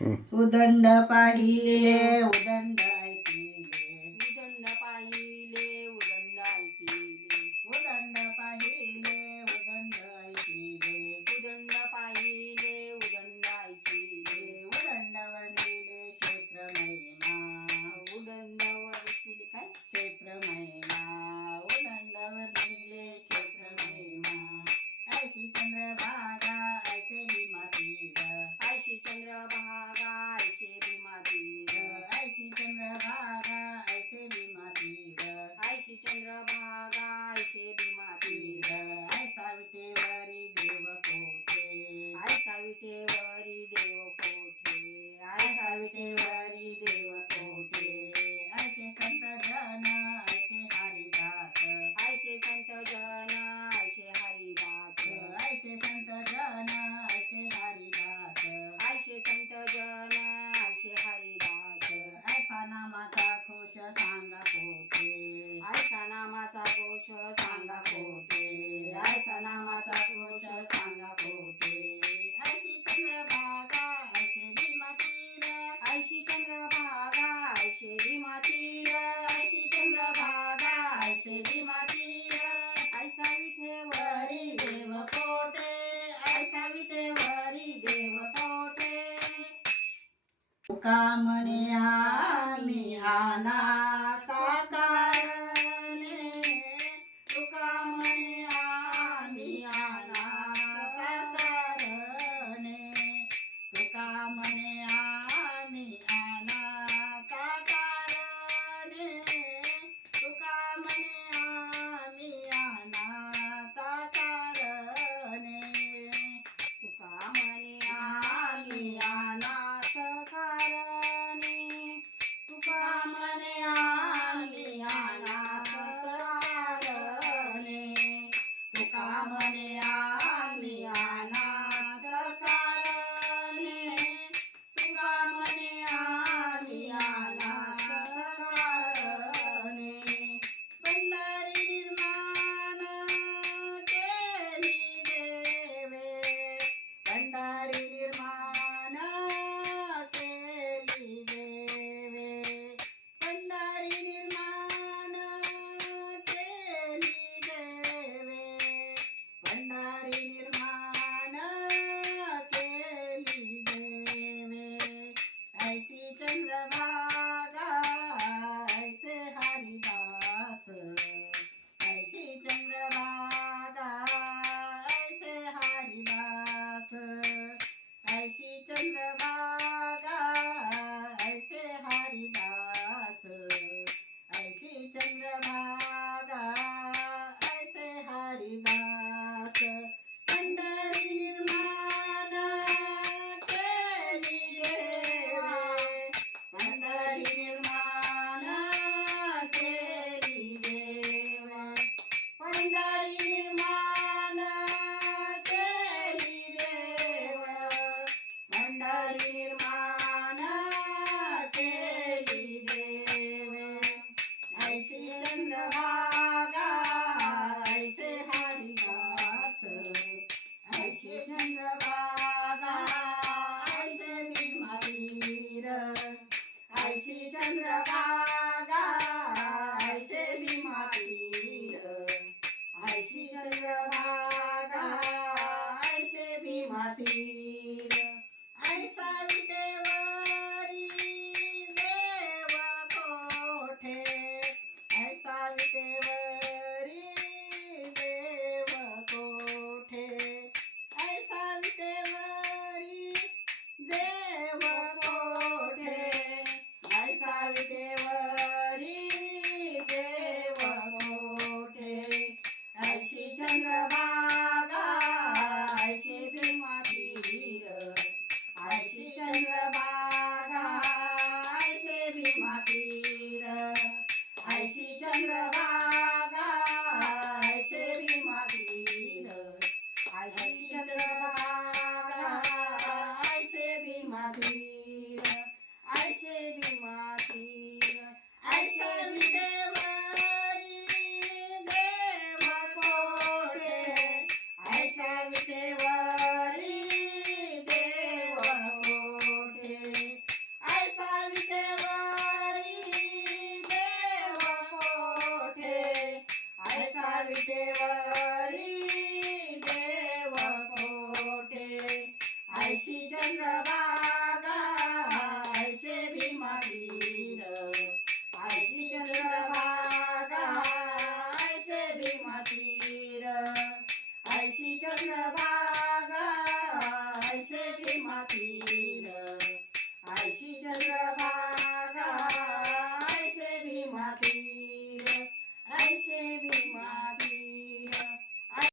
उदंड पाहिले उदंड ऐकिले, उदंड पाहिले उदंड ऐकिले, उदंड पाहिले उदंड ऐकिले, उदंड पाहिले उदंड ऐकिले, उदंड वर्णिले क्षेत्र महिमा, उदंड वर्षिले काय क्षेत्र महिमा, उदंड वर्णिले क्षेत्र महिमा, ऐशी चंद्रभागा ऐसे भीमा तीर, ऐशी चंद्रभागा ऐशे भीमा तीर, ऐशी चंद्रभागा ऐसे भीमा तीर, ऐशी चंद्रभागा ऐशे भीमा तीर, ऐसा विटेवरी देव कोठे, ऐसा विटेवरी देव कोठे, ऐसा विटेवरी देव कोठे, ऐसे संत जन ऐसे हरिदास, ऐसे संत जन ऐसे हरिदास, ऐसे संत जन ऐसे हरिदास, ऐसे संत जन ऐसे हरिदास, ऐसा नामाचा घोष सांगा कोठे, ऐसा नामाचा घोष सांगा कोठे, ऐसा नामाचा घोष सांगा कोठे, ऐशी चंद्रभागा ऐसे भीमा तीर, ऐशी चंद्रभागा ऐशे भीमा तीर, ऐशी चंद्रभागा ऐसे भीमा तीर, ऐसा विठेवरी वरी देव कोठे, ऐसा विटेवरी देव कोठे, तुका म्हणे आम्ही अनाथा कारणे, तुका म्हणे आम्ही अनाथा कारणे, तुका म्हणे आम्ही अनाथा कारणे, तुका म्हणे आम्ही अनाथा कारणे, तुका म्हणे आम्ही अनाथ कारणे, तुका म्हणे आम्ही अनाथ कारणे, तुका म्हणे आम्ही अनाथ कारणे, तुका म्हणे आम्ही अनाथ कारणे, पंढरी निर्माण केली देवे, पंढरी निर्माण केली देवे, पंढरी निर्माण केली देवे, पंढरी निर्माण केली देवे, ऐसी चंद्रभागा ऐसे हरिदास, ऐसी चंद्रभागा ऐसे हरिदास, ऐसी चंद्रभागा ऐसे हरिदास, ऐसी चंद्रभागा ऐसे हरिदास, पंढरी निर्माण केली देवे, पंढरी निर्माण केली देवे, पंढरी निर्माण केली देवे, पंढरी निर्माण केली देवे, ऐशी चंद्रभागा ऐसे हरिदास, ऐशी चंद्रभागा ऐसे भीमा तीर, ऐशी चंद्रभागा ऐसे भीमा तीर, ऐशी चंद्रभागा ऐसे भीमा तीर, ऐसा विटेवरी देव कोठे, ऐसा विटेवरी देव कोठे, ऐसा विटेवरी देव कोठे, ऐसा विटेवरी देव कोठे, ऐशी चंद्रभागा ऐशी भीमा तीर, ऐशी चंद्रभागा ऐसे भीमा तीर, ऐशी चंद्रभागा ऐसे भीमा तीर, ऐशी चंद्रभागा ऐसे भीमा तीर.